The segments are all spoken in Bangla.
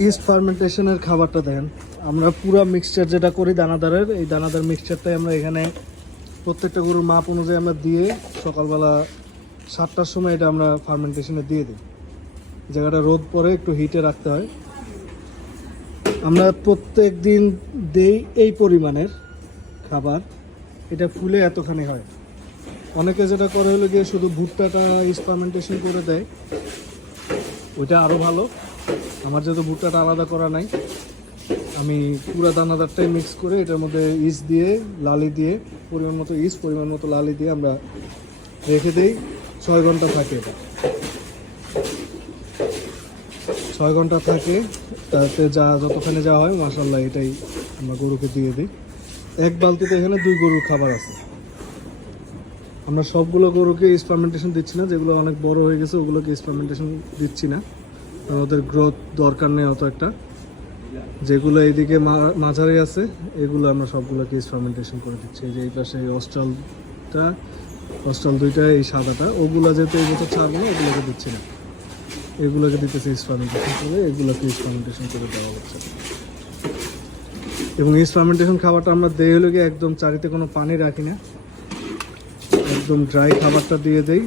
ইস্ট ফার্মেন্টেশনের খাবারটা দেখেন, আমরা পুরো মিক্সচার যেটা করি দানাদারের, এই দানাদার মিক্সচারটাই আমরা এখানে প্রত্যেকটা গরুর মাপ অনুযায়ী আমরা দিয়ে সকালবেলা 7টার সময় এটা আমরা ফার্মেন্টেশনে দিয়ে দিই। জায়গাটা রোদ পরে একটু হিটে রাখতে হয়। আমরা প্রত্যেক দিন দেই এই পরিমাণের খাবার, এটা ফুলে এতখানি হয়। অনেকে যেটা করে হলো গিয়ে শুধু ভুট্টাটা ইস্ট ফার্মেন্টেশন করে দেয়, ওইটা আরও ভালো। আমার যেহেতু ভুট্টাটা আলাদা করা নাই, আমি পুরো দানাদারটাই মিক্স করে এটার মধ্যে ইস্ট দিয়ে, লালি দিয়ে, পরিমাণ মতো ইস্ট, পরিমাণ মতো লালি দিয়ে আমরা রেখে দিই। 6 ঘন্টা থাকে এটা, 6 ঘন্টা থাকে। তাতে যতখানি যা হয় মাশাআল্লাহ এটাই আমরা গরুকে দিয়ে দিই। এক বালতিতে এখানে 2 গরুর খাবার আছে। আমরা সবগুলো গরুকে ইস্ট ফার্মেন্টেশন দিচ্ছি না, যেগুলো অনেক বড় হয়ে গেছে ওগুলোকে ইস্ট ফার্মেন্টেশন দিচ্ছি না, কারণ ওদের গ্রোথ দরকার নেই অত একটা। যেগুলো এইদিকে মাঝারি আছে এগুলো আমরা সবগুলোকে ইস্ট ফার্মেন্টেশন করে দিচ্ছি। এই যে এই পাশে এই অস্ট্রাল 2টা, এই সাদাটা, ওগুলো যেহেতু এই বছর ছাড়বো না, ওগুলোকে দিচ্ছি না, এগুলোকে দিতেছে ইস্ট ফার্মেন্টেশন করে, এগুলোকে ইস্ট ফার্মেন্টেশন করে দেওয়া হচ্ছে। এবং ইস্ট ফার্মেন্টেশন খাবারটা আমরা দেই হলে গিয়ে একদম চারিতে কোনো পানি রাখি না, একদম ড্রাই খাবারটা দিয়ে দেই,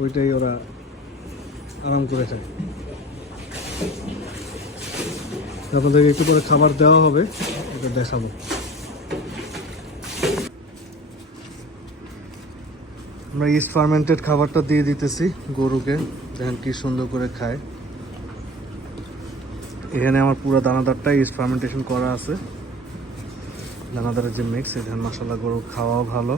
ওইটাই ওরা আরাম করে খায়। আপনাদেরকে একটু পরে খাবার দেওয়া হবে, এটা দেখাবো। আমরা ইস্ট ফার্মেন্টেড খাবারটা দিয়ে দিতেছি গরুকে, দেখেন কি সুন্দর করে খায়। এখানে আমার পুরো দানাদারটাই ইস্ট ফার্মেন্টেশন করা আছে, দানাদারের যে মিক্স, এখানে মাশাআল্লাহ গরু খাওয়াও ভালো।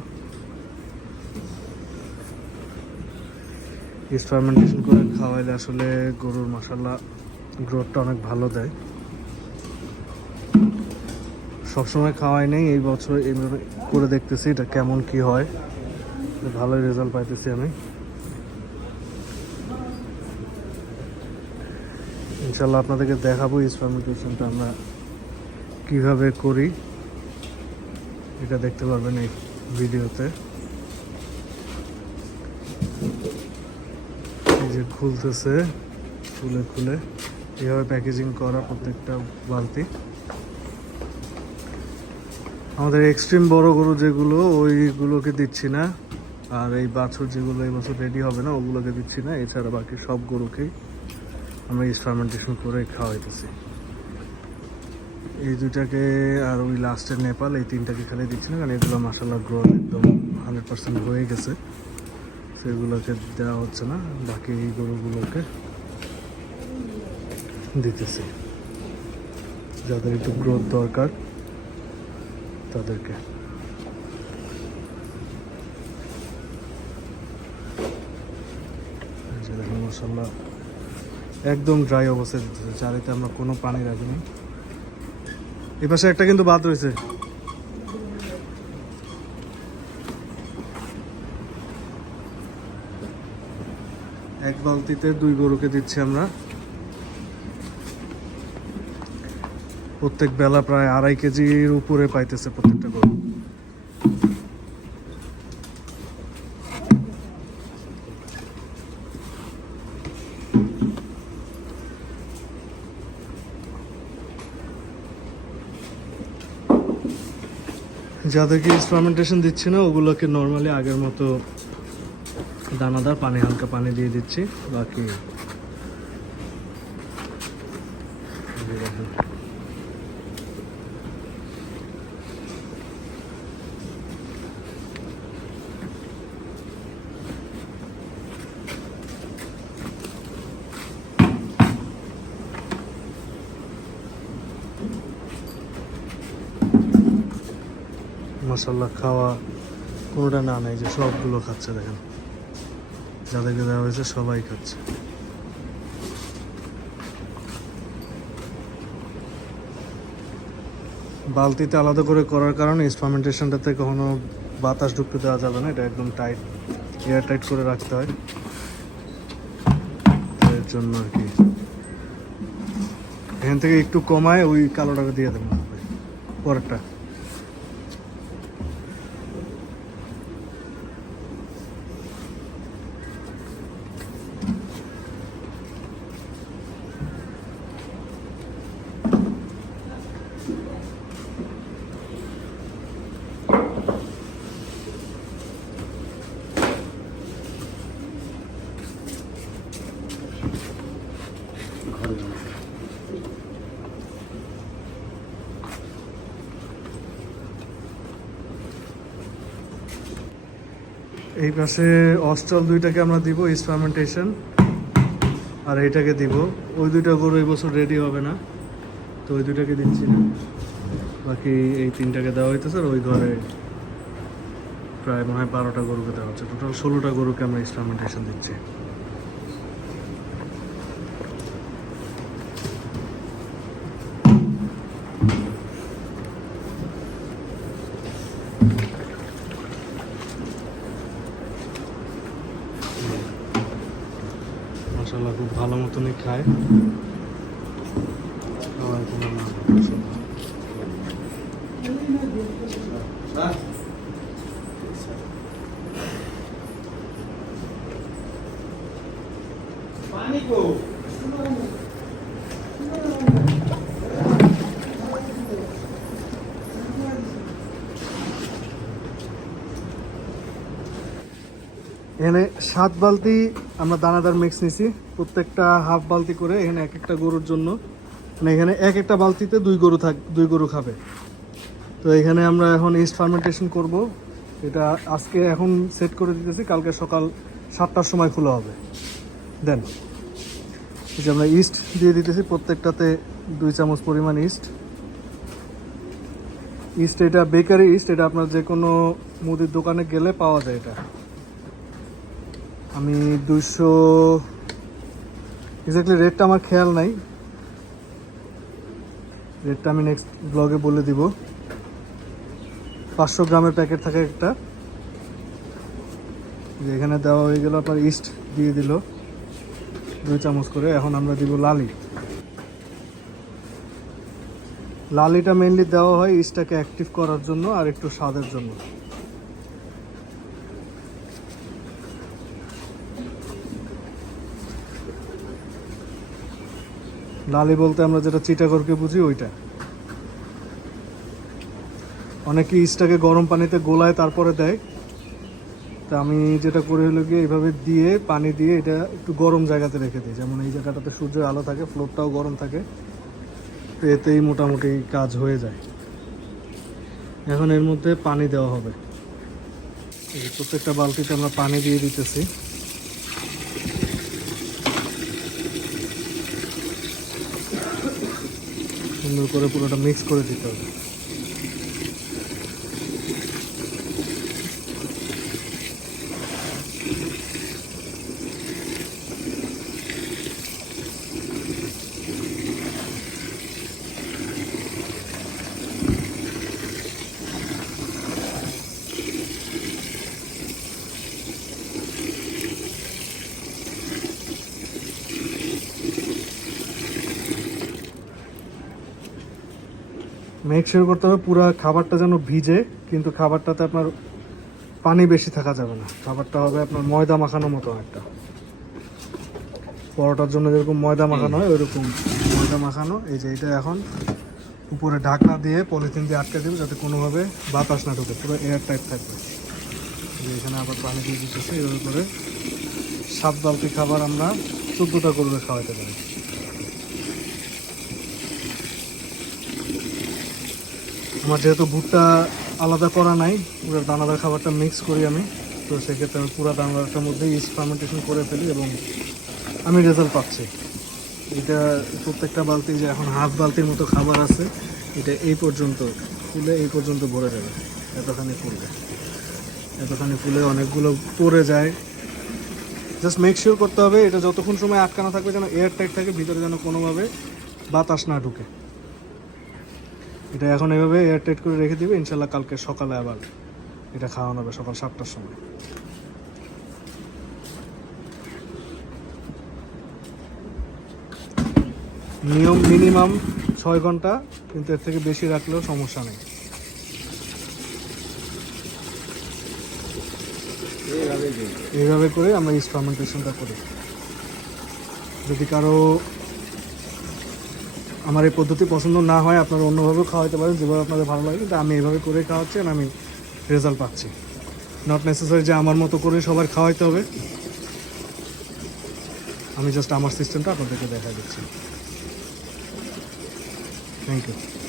ইস্ট ফার্মেন্টেশন করে খাওয়াইলে আসলে গরুর মাশাআল্লাহ গ্রোথটা অনেক ভালো দেয়। সবসময় খাওয়াই নেই, এই বছর এইভাবে করে দেখতেছি এটা কেমন কি হয়, ভালোই রেজাল্ট পাইতেছি আমি। ইনশাল্লাহ আপনাদেরকে দেখাবো ইস্ট ফার্মেন্টেশনটা আমরা কিভাবে করি, এটা দেখতে পারবেন এই ভিডিওতে। এই যে খুলতেছে, খুলে এইভাবে প্যাকেজিং করা প্রত্যেকটা বালতি। আমাদের এক্সট্রিম বড় গরু যেগুলো, ওইগুলোকে দিচ্ছি না, আর এই বাছুর যেগুলো এই বছর রেডি হবে না ওগুলোকে দিচ্ছি না। এছাড়া বাকি সব গরুকেই আমরা ইস্ট ফার্মেন্টেশন করে খাওয়াইতেছি। এই 2টাকে আর ওই লাস্টের নেপাল, এই 3টাকে খালি দিচ্ছি না, কারণ এগুলো মাশাআল্লাহ গ্রোথ একদম 100% হয়ে গেছে, সেগুলোকে দেওয়া হচ্ছে না। বাকি এই গরুগুলোকে দিতেছি, যাদের একটু গ্রোথ দরকার তাদেরকে। দেখুন মাশাআল্লাহ একদম ড্রাই অবস্থায় দিতেছে, চারিতে আমরা কোনো পানি রাখিনি। এই পাশে একটা কিন্তু বাদ রয়েছে, এক বালতিতে 2 গরুকে দিচ্ছি আমরা। প্রত্যেক বেলা প্রায় 2.5 কেজির উপরে পাইতেছে প্রত্যেকটা গরু। যাদেরকে ইস্ট ফার্মেন্টেশন দিচ্ছি না ওগুলোকে নর্মালি আগের মতো দানাদার পানি, হালকা পানি দিয়ে দিচ্ছি। বাকি মাশাআল্লাহ খাওয়া কোনোটা না নেই, যে সবগুলো খাচ্ছে, দেখেন যাদেরকে দেওয়া হয়েছে সবাই খাচ্ছে। বালতিতে আলাদা করে করার কারণে ইস্ট ফার্মেন্টেশনটাতে কখনো বাতাস ঢুকতে দেওয়া যাবে না, এটা একদম টাইট, এয়ার টাইট করে রাখতে হয়। এর জন্য আর কি এখান থেকে একটু কমায় ওই কালোটাকে দিয়ে দেবেন পরেরটা। এই পাশে অস্ট্রাল দুইটাকে আমরা দিব ইস্ট ফার্মেন্টেশন, আর এইটাকে দিব। ওই দুইটা গরু এই বছর রেডি হবে না, তো ওই দুইটাকে দিচ্ছি না, বাকি এই তিনটাকে দেওয়া হইতেছে। আর ওই ঘরে প্রায় মনে হয় 12টা গরুকে দেওয়া হচ্ছে। টোটাল 16টা গরুকে আমরা ইস্ট ফার্মেন্টেশন দিচ্ছি। মাশাআল্লাহ খুব ভালো মতনই খায় সবাই। কোনো না এখানে 7 বালতি আমরা দানাদার মিক্স নিছি, প্রত্যেকটা হাফ বালতি করে। এখানে এক একটা গরুর জন্য, মানে এখানে এক একটা বালতিতে দুই গরু খাবে। তো এখানে আমরা এখন ইস্ট ফার্মেন্টেশন করব। এটা আজকে এখন সেট করে দিতেছি, কালকে সকাল 7টার সময় খোলা হবে। দেন এই যে আমরা ইস্ট দিয়ে দিতেছি, প্রত্যেকটাতে 2 চামচ পরিমাণ ইস্ট। এটা বেকারি ইস্ট, এটা আপনার যে কোনো মুদির দোকানে গেলে পাওয়া যায়। এটা আমি 200 এক্স্যাক্টলি রেটটা আমার খেয়াল নাই, রেটটা আমি নেক্সট ব্লগে বলে দিব। 500 গ্রামের প্যাকেট থাকে একটা। এখানে দেওয়া হয়ে গেল, আপনার ইস্ট দিয়ে দিল 2 চামচ করে। এখন আমরা দিব লালিটা মেইনলি দেওয়া হয় ইস্টটাকে অ্যাক্টিভ করার জন্য আর একটু স্বাদের জন্য। লালি বলতে আমরা যেটা চিটাগড়কে বুঝি ওইটা। অনেকে ইস্টটাকে গরম পানিতে গোলায় তারপরে দেয়, তা আমি যেটা করে হলো গিয়ে এইভাবে দিয়ে পানি দিয়ে এটা একটু গরম জায়গাতে রেখে দিই, যেমন এই জায়গাটাতে সূর্যের আলো থাকে, ফ্লোরটাও গরম থাকে, তো এতেই মোটামুটি কাজ হয়ে যায়। এখন এর মধ্যে পানি দেওয়া হবে। প্রত্যেকটা বালতিতে আমরা পানি দিয়ে দিতেছি। সুন্দর করে পুরোটা মিক্স করে দিতে হবে। মেক শিওর করতে হবে পুরো খাবারটা যেন ভিজে, কিন্তু খাবারটাতে আপনার পানি বেশি থাকা যাবে না। খাবারটা হবে আপনার ময়দা মাখানো মতো একটা, পরোটার জন্য যেরকম ময়দা মাখানো হয় ওইরকম ময়দা মাখানো। এই যে এটা এখন উপরে ঢাকনা দিয়ে পলিথিন দিয়ে আটকে দেবে, যাতে কোনোভাবে বাতাস না ঢোকে, পুরো এয়ার টাইট থাকবে। এখানে আবার পানি দিয়ে দিতেছে। এভাবে করে 7 বালতি খাবার আমরা 14টা গরুকে খাওয়াতে পারি। আমার যেহেতু ভুট্টা আলাদা করা নাই, পুরো দানাদার খাবারটা মিক্স করি আমি, তো সেক্ষেত্রে আমি পুরো দানাদারটার মধ্যে ইস্ট ফার্মেন্টেশন করে ফেলি এবং আমি রেজাল্ট পাচ্ছি। এটা প্রত্যেকটা বালতি যে এখন হাফ বালতির মতো খাবার আছে, এটা এই পর্যন্ত ফুলে এই পর্যন্ত ভরে যাবে। এতখানি ফুলে অনেকগুলো পড়ে যায়। জাস্ট মেক শিওর করতে হবে এটা যতক্ষণ সময় আটকানো থাকবে যেন এয়ার টাইট থাকে, ভিতরে যেন কোনোভাবে বাতাস না ঢুকে। এটা এখন এভাবে এয়ার টাইট করে রেখে দিবে, ইনশাল্লাহ কালকে সকালে আবার এটা খাওয়ানো হবে সকাল 7টার সময়। নিয়ম মিনিমাম 6 ঘন্টা, কিন্তু এর থেকে বেশি রাখলেও সমস্যা নেই। এইভাবে করে আমরা ইস্ট ফার্মেন্টেশনটা করি। যদি কারো আমার এই পদ্ধতি পছন্দ না হয়, আপনারা অন্যভাবেও খাওয়াতে পারেন, যেভাবে আপনাদের ভালো লাগে, কিন্তু আমি এইভাবে করে খাওয়াচ্ছি আর আমি রেজাল্ট পাচ্ছি। নট নেসেসারি যে আমার মতো করে সবার খাওয়াইতে হবে, আমি জাস্ট আমার সিস্টেমটা আপনাদেরকে দেখা দিচ্ছি। Thank you.